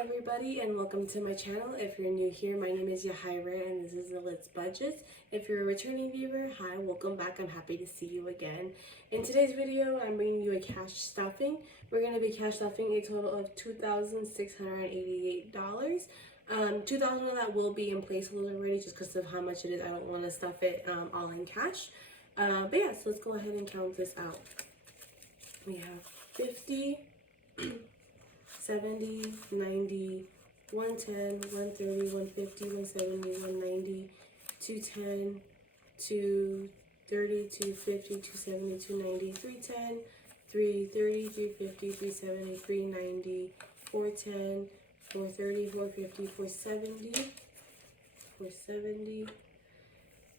everybody, and welcome to my channel. If you're new here, my name is Yahaira and this is the Let's Budgets. If you're a returning viewer, hi, welcome back. I'm happy to see you again. In today's video, I'm bringing you a cash stuffing. We're going to be cash stuffing a total of $2,688. $2,000 of that will be in placeholder already just because of how much it is. I don't want to stuff it all in cash. But yeah, so let's go ahead and count this out. We have 50, 70, 90, 110, 130, 150, 170, 190, 210, 230, 250, 270, 290, 310, 330, 350, 370, 390, 410, 430, 450, 470, 470,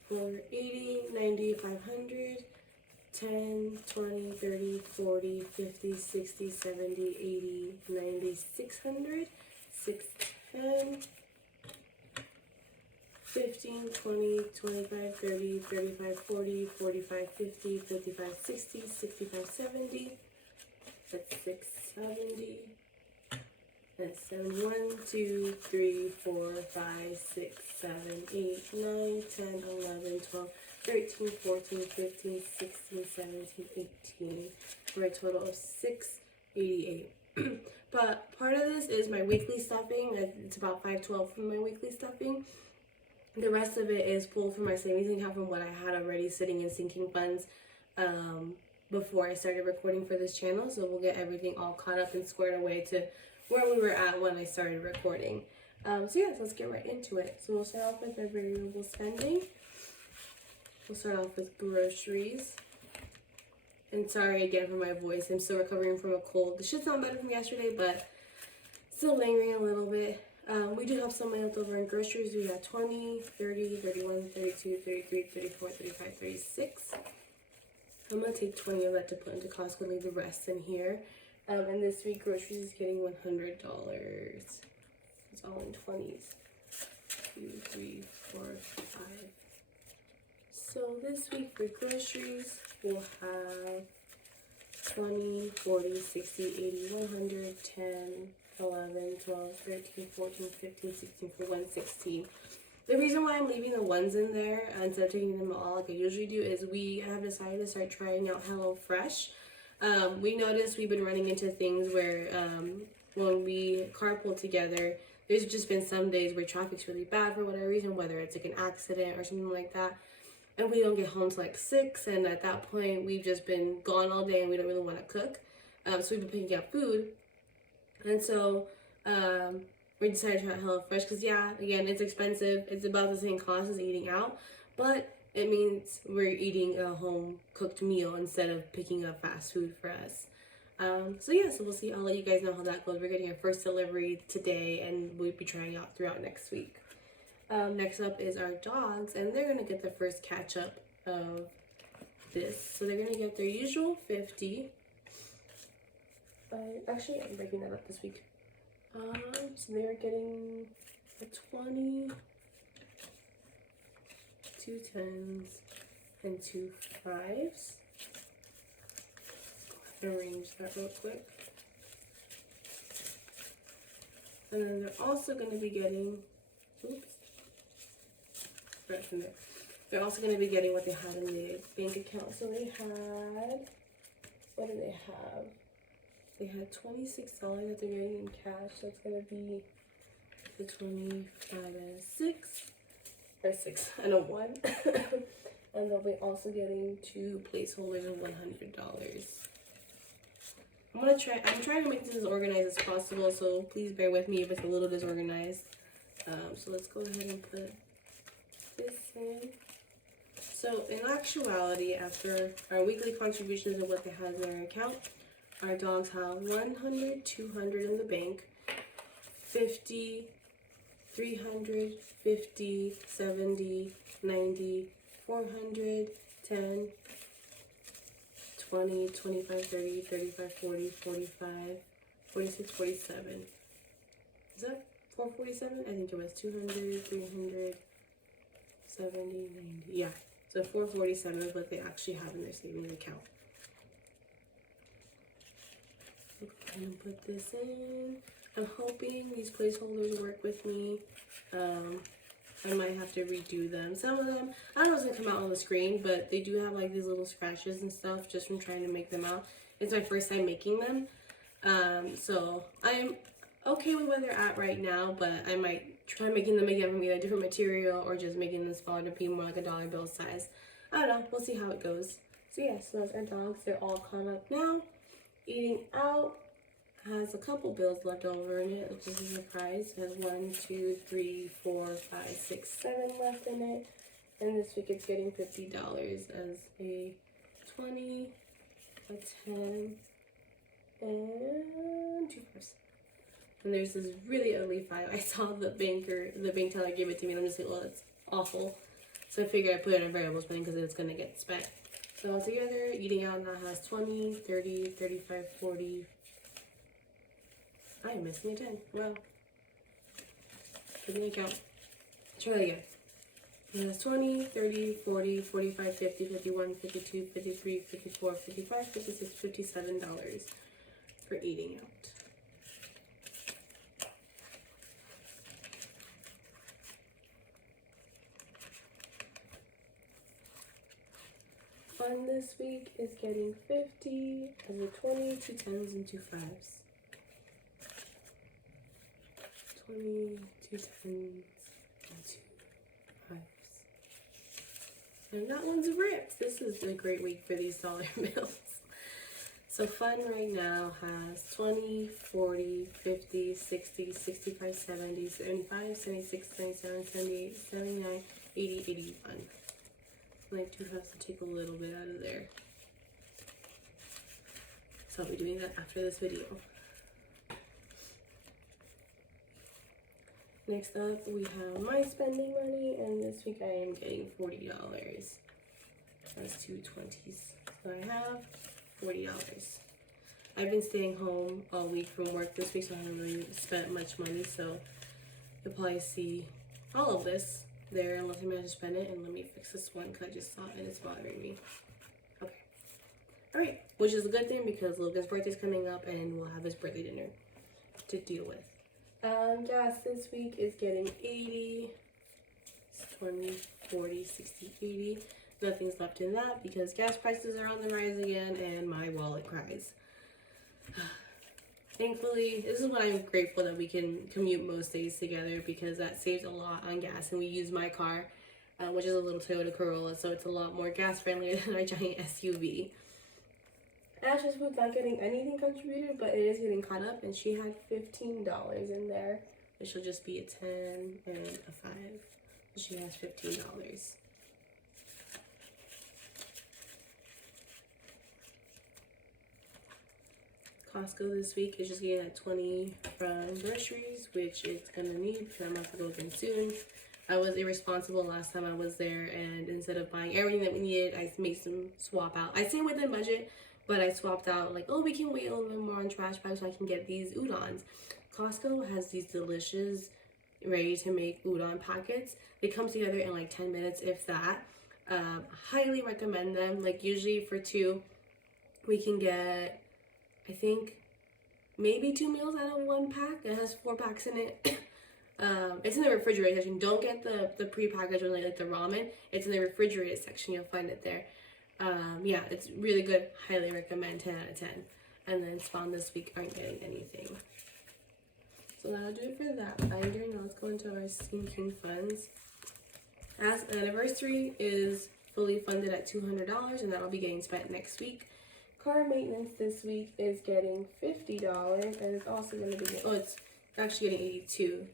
480, 90, 500, 10, 20, 30, 40, 50, 60, 70, 80, 90, 600, 610, 15, 20, 25, 30, 35, 40, 45, 50, 55, 60, 65, 70, that's 670, that's 7, 1, 2, 3, 4, 5, 6, 7, 8, 9, 10, 11, 12, 13, 14, 15, 16, 17, 18, for a total of $688. But part of this is my weekly stuffing. It's about $512 from my weekly stuffing. The rest of it is pulled from my savings account from what I had already sitting in sinking funds before I started recording for this channel. So we'll get everything all caught up and squared away to where we were at when I started recording. So yeah, so let's get right into it. So we'll start off with our variable spending. We'll start off with groceries. And sorry again for my voice. I'm still recovering from a cold. The shit sound better from yesterday, but still lingering a little bit. We do have some left over in groceries. We have 20, 30, 31, 32, 33, 34, 35, 36. I'm going to take 20 of that to put into Costco and leave the rest in here. And this week, groceries is getting $100. It's all in 20s. 2, 3, 4, 5. So this week for groceries, we'll have 20, 40, 60, 80, 100, 10, 11, 12, 13, 14, 15, 16 for 116. The reason why I'm leaving the ones in there instead of taking them all like I usually do is we have decided to start trying out HelloFresh. We noticed we've been running into things where when we carpool together, there's just been some days where traffic's really bad for whatever reason, whether it's like an accident or something like that. And we don't get home till like 6, and at that point we've just been gone all day and we don't really want to cook. So we've been picking up food. And so we decided to try HelloFresh because yeah, again, it's expensive. It's about the same cost as eating out, but it means we're eating a home cooked meal instead of picking up fast food for us. So yeah, so we'll see. I'll let you guys know how that goes. We're getting our first delivery today and we'll be trying out throughout next week. Next up is our dogs, and they're gonna get the first catch up of this. So they're gonna get their usual 50. Actually, I'm breaking that up this week. So they're getting a 20, 2 10s, and 2 5s. Arrange that real quick. And then they're also gonna be getting, oops. Right from there. They're also going to be getting what they had in the bank account. So they had, what do they have? They had $26 that they're getting in cash. So it's going to be the 25 and 6, or 6 and a 1. And they'll be also getting 2 placeholders of $100. I'm trying to make this as organized as possible, so please bear with me if it's a little disorganized. So let's go ahead and put this in. So in actuality, after our weekly contributions of what they have in their account, our dogs have 100, 200 in the bank, 50, 300, 50, 70, 90, 400, 10, 20, 25, 30, 35, 40, 45, 46, 47. Is that 447? I think it was 200, 300, 70, 90, yeah. So 447 is what they actually have in their savings account. So go ahead and put this in. I'm hoping these placeholders work with me. I might have to redo them. Some of them, I don't know if it's gonna come out on the screen, but they do have like these little scratches and stuff just from trying to make them out. It's my first time making them. So I'm okay with where they're at right now, but I might try making them again from either different material or just making them smaller to be more like a dollar bill size. I don't know, we'll see how it goes. So yeah, so those are dogs. They're all caught up now. Eating out has a couple bills left over in it, which is a surprise. It has 1, 2, 3, 4, 5, 6, 7 left in it. And this week it's getting $50 as a 20, a 10, and 2 cars. And there's this really ugly file. I saw the bank teller give it to me, and I'm just like, well, it's awful. So I figured I'd put it in variable spending because it's gonna get spent. So altogether, eating out now has 20, 30, 35, 40. I am missing a 10. Well, didn't count. Try that again. It has 20, 30, 40, 45, 50, 51, 52, 53, 54, 55, 56, $57 for eating out. Fun this week is getting 50 as a 20, 2 10s, and 2 5s. 20, 2 10s, and 2 5s. And that one's ripped. This is a great week for these dollar bills. So fun right now has 20, 40, 50, 60, 65, 70, 75, 76, 77, 78, 79, 80, 81. I do have to take a little bit out of there. So I'll be doing that after this video. Next up, we have my spending money, and this week I am getting $40. That's 2 20s. So I have $40. I've been staying home all week from work this week, so I haven't really spent much money. So you'll probably see all of this there unless I manage to spend it. And let me fix this one because I just saw it and it's bothering me. Okay. Alright, which is a good thing because Logan's birthday's coming up and we'll have his birthday dinner to deal with. Gas this week is getting 80, 20, 40, 60, 80. Nothing's left in that because gas prices are on the rise again and my wallet cries. Thankfully, this is why I'm grateful that we can commute most days together because that saves a lot on gas, and we use my car, which is a little Toyota Corolla, so it's a lot more gas friendly than our giant SUV. Ash's food's not getting anything contributed, but it is getting caught up, and she had $15 in there, which will just be a 10 and a 5. She has $15. Costco this week is just getting at 20 from groceries, which it's gonna need because I'm about to go again soon. I was irresponsible last time I was there, and instead of buying everything that we needed, I made some swap out. I stayed within budget, but I swapped out like, oh, we can wait a little bit more on trash bags so I can get these udons. Costco has these delicious ready to make udon packets. They come together in like 10 minutes, if that. Highly recommend them. Like usually for 2, we can get, I think, maybe 2 meals out of 1 pack. It has 4 packs in it. It's in the refrigerated section. Don't get the pre-packaged one like the ramen. It's in the refrigerated section. You'll find it there. Yeah, it's really good. Highly recommend. 10 out of 10. And then Spawn this week aren't getting anything. So that'll do it for that binder. Now let's go into our sinking funds. As anniversary is fully funded at $200, and that'll be getting spent next week. Car maintenance this week is getting $50, and it's also going to be, it's actually getting 82.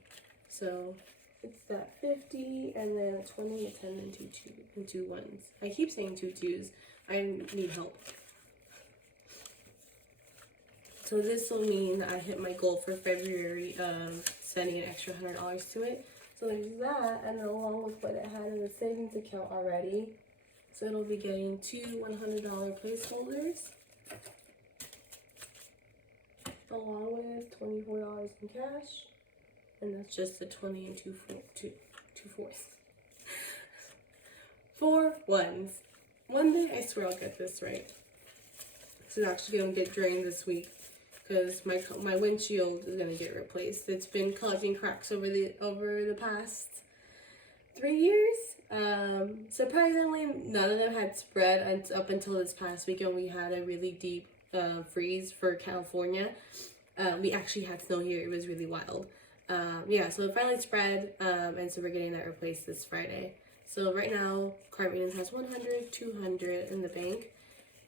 So it's that 50, and then a 20, a 10, and 2 ones. I keep saying 2 2s. I need help. So this will mean I hit my goal for February of sending an extra $100 to it. So there's that, and then along with what it had in the savings account already. So it'll be getting 2 $100 placeholders, along with $24 in cash, and that's just the 20 and 2 fourths. 4 ones. One day I swear I'll get this right. This is actually gonna get drained this week because my windshield is gonna get replaced. It's been causing cracks over the past 3 years. Surprisingly, none of them had spread up until this past weekend. We had a really deep freeze for California. We actually had snow here. It was really wild. Yeah, so it finally spread, and so we're getting that replaced this Friday. So right now, car maintenance has 100, 200 in the bank,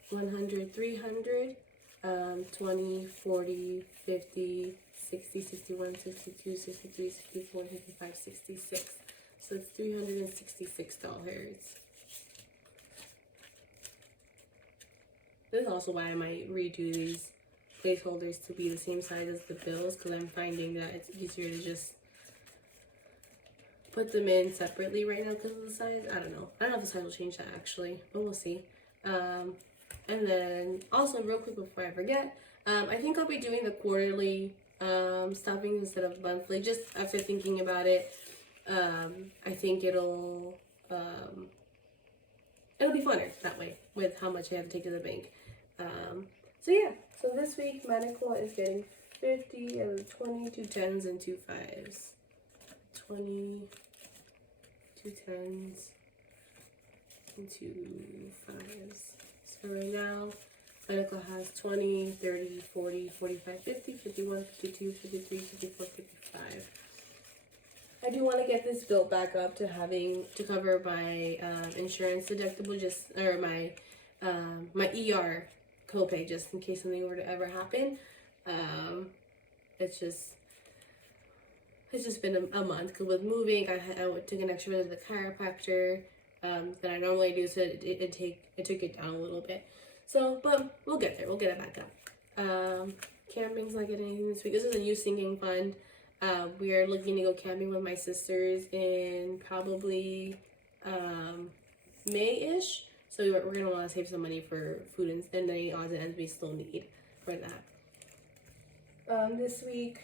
100, 300, 20, 40, 50, 60, 61, 62, 63, 64, 65, 66. So it's $366. This is also why I might redo these placeholders to be the same size as the bills, because I'm finding that it's easier to just put them in separately right now because of the size. I don't know. I don't know if the size will change that actually, but we'll see. And then also real quick before I forget, I think I'll be doing the quarterly stuffing instead of monthly, just after thinking about it. I think it'll be funner that way with how much I have to take to the bank. So yeah, so this week medical is getting 50 of 20, 2 10s and 2 5s. 20, 2 10s and 2 5s. So right now medical has 20, 30, 40, 45, 50, 51, 52, 53, 54, 55. I do want to get this built back up to having to cover my insurance deductible, or my ER copay, just in case something were to ever happen. It's just been a month, because with moving, I took an extra visit to the chiropractor than I normally do, so it took it down a little bit. So, but we'll get there. We'll get it back up. Camping's not getting anything this week. This is a youth singing fund. We are looking to go camping with my sisters in probably May-ish. So we're going to want to save some money for food and the odds and ends we still need for that. This week,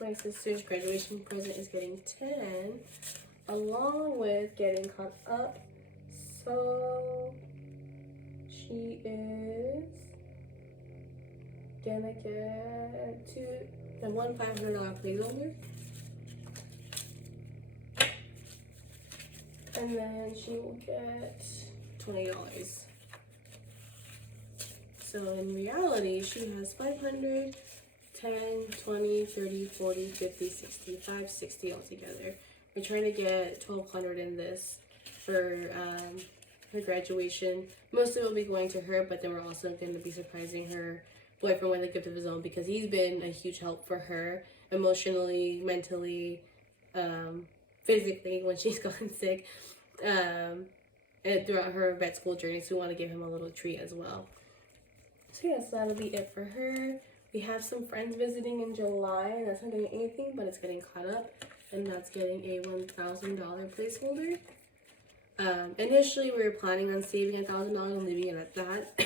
my sister's graduation present is getting 10, along with getting caught up. So she is gonna get one $500 placeholder, and then she will get $20. So in reality, she has 500, 10, 20, 30, 40, 50, 65, 60 altogether. We're trying to get 1,200 in this for her graduation. Most of it will be going to her, but then we're also going to be surprising her boyfriend with a gift of his own, because he's been a huge help for her emotionally, mentally, physically when she's gotten sick, and throughout her vet school journey. So we want to give him a little treat as well. So yes, that'll be it for her. We have some friends visiting in July, and that's not getting anything, but it's getting caught up, and that's getting a $1,000 placeholder. Initially we were planning on saving $1,000 and leaving it at that.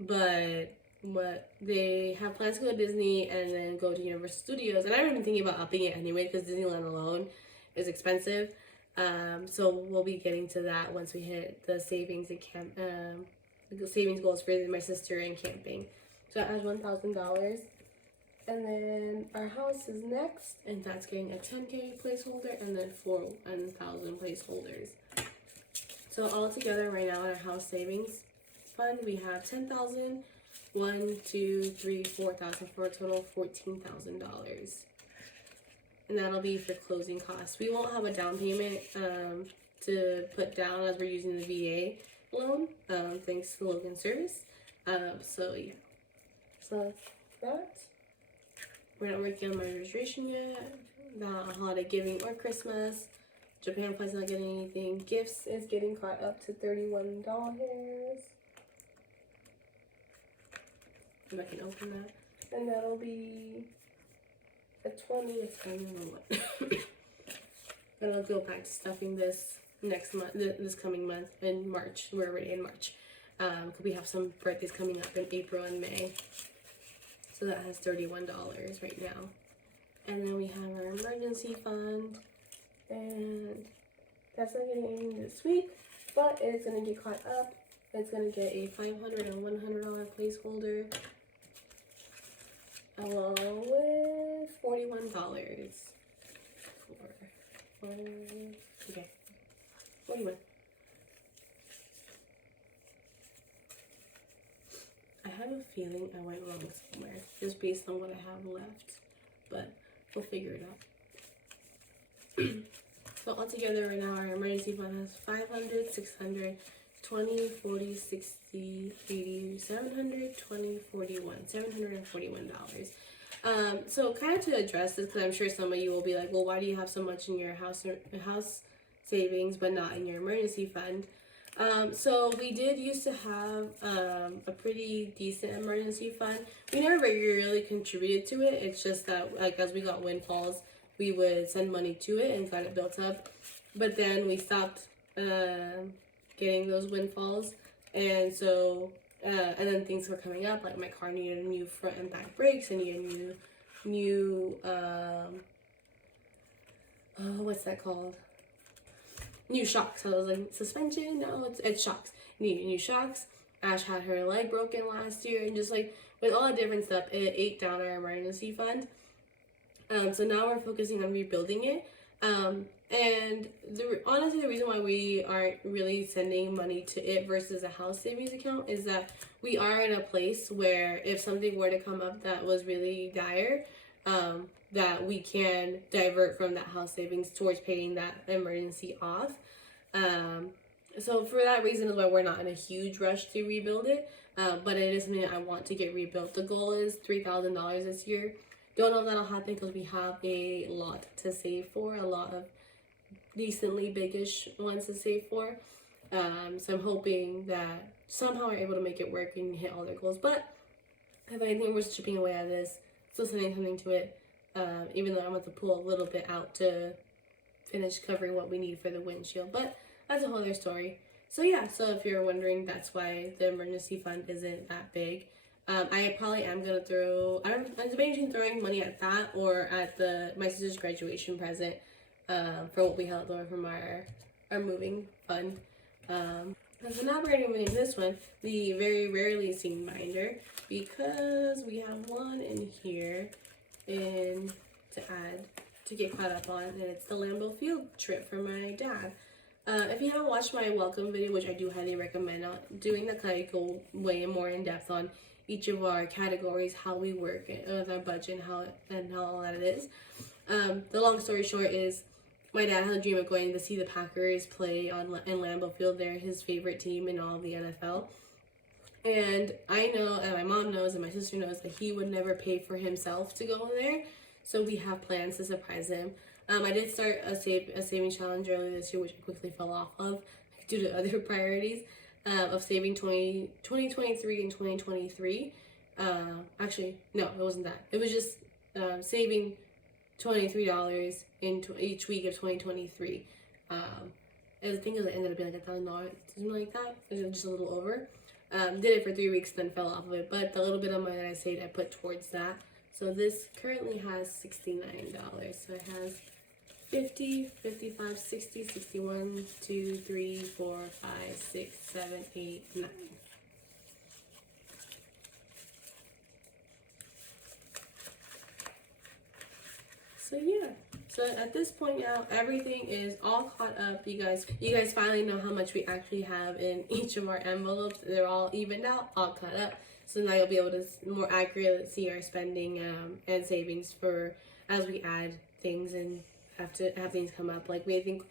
But what they have plans to go to Disney and then go to Universal Studios, and I'm even thinking about upping it anyway, because Disneyland alone is expensive. So we'll be getting to that once we hit the savings and the savings goals for my sister and camping. So that has $1,000. And then our house is next, and that's getting a 10K placeholder, and then 1,000 placeholders. So all together right now in our house savings fund, we have 10,000, 1, 2, 3, 4,000, for a total of $14,000. And that'll be for closing costs. We won't have a down payment to put down, as we're using the VA loan, thanks to Logan Service. So yeah, so that. We're not working on my registration yet. Not a holiday giving or Christmas. Japan Price not getting anything. Gifts is getting caught up to $31. If I can open that. And that'll be the 20th. I don't know what. But I'll go back to stuffing this next month, this coming month in March. We're already in March. We have some birthdays coming up in April and May. So that has $31 right now. And then we have our emergency fund, and that's not getting anything this week, but it's gonna get caught up. It's gonna get a $500 and $100 placeholder along with $41 for okay, 41. I have a feeling I went wrong somewhere just based on what I have left, but we'll figure it out. So altogether right now our emergency fund has 500, 600, 20, 40, 60, 80, 700, 20, 41, $741. So kind of to address this, because I'm sure some of you will be like, well, why do you have so much in your house savings but not in your emergency fund? So we did used to have a pretty decent emergency fund. We never really contributed to it. It's just that like as we got windfalls, we would send money to it and got it built up. But then we stopped getting those windfalls, and so and then things were coming up, like my car needed new front and back brakes, and needed new what's that called? New shocks. So I was like, suspension? No, it's shocks. Needed new shocks. Ash had her leg broken last year, and just like with all the different stuff, it ate down our emergency fund. So now we're focusing on rebuilding it. And honestly, the reason why we aren't really sending money to it versus a house savings account is that we are in a place where if something were to come up that was really dire, that we can divert from that house savings towards paying that emergency off. So for that reason is why we're not in a huge rush to rebuild it. But it is something that I want to get rebuilt. The goal is $3,000 this year. Don't know if that'll happen because we have a lot to save for, a lot of decently biggish ones to save for. So I'm hoping that somehow we're able to make it work and hit all their goals. But if anything, we're chipping away at this, still sending something to it. Even though I'm going to pull a little bit out to finish covering what we need for the windshield. But that's a whole other story. So yeah, so if you're wondering, that's why the emergency fund isn't that big. I probably am going to throw, I'm debating between throwing money at that or at my sister's graduation present for what we held over from our moving fund. So now we're going to move into this one, the very rarely seen binder, because we have one in here and to add, to get caught up on, and it's the Lambeau field trip for my dad. If you haven't watched my welcome video, which I do highly recommend doing that, kind of go way more in depth on each of our categories, how we work with our budget and how all that it is. The long story short is my dad had a dream of going to see the Packers play in Lambeau Field. They're his favorite team in all of the NFL. And I know, and my mom knows, and my sister knows that he would never pay for himself to go there. So we have plans to surprise him. I did start a saving challenge earlier this year, which I quickly fell off of due to other priorities. Of saving 2023 and 2023. Actually, no, it wasn't that. It was just saving $23 in each week of 2023. And I think it ended up being like $1,000, something like that. It was just a little over. Did it for 3 weeks, then fell off of it. But the little bit of money that I saved, I put towards that. So this currently has $69. So it has 50, 55, 60, 61, 2, 3, 4, 5, 6, 7, 8, 9. So yeah. So at this point now, everything is all caught up. You guys finally know how much we actually have in each of our envelopes. They're all evened out, all caught up. So now you'll be able to more accurately see our spending and savings for as we add things and have things come up. Like I think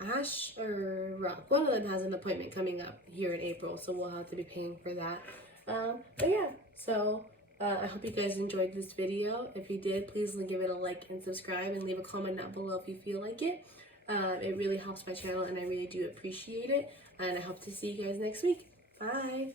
Ash or Rock, one of them has an appointment coming up here in April, so we'll have to be paying for that. But yeah, so I hope you guys enjoyed this video. If you did, please give it a like and subscribe and leave a comment down below if you feel like it. It really helps my channel and I really do appreciate it. And I hope to see you guys next week. Bye!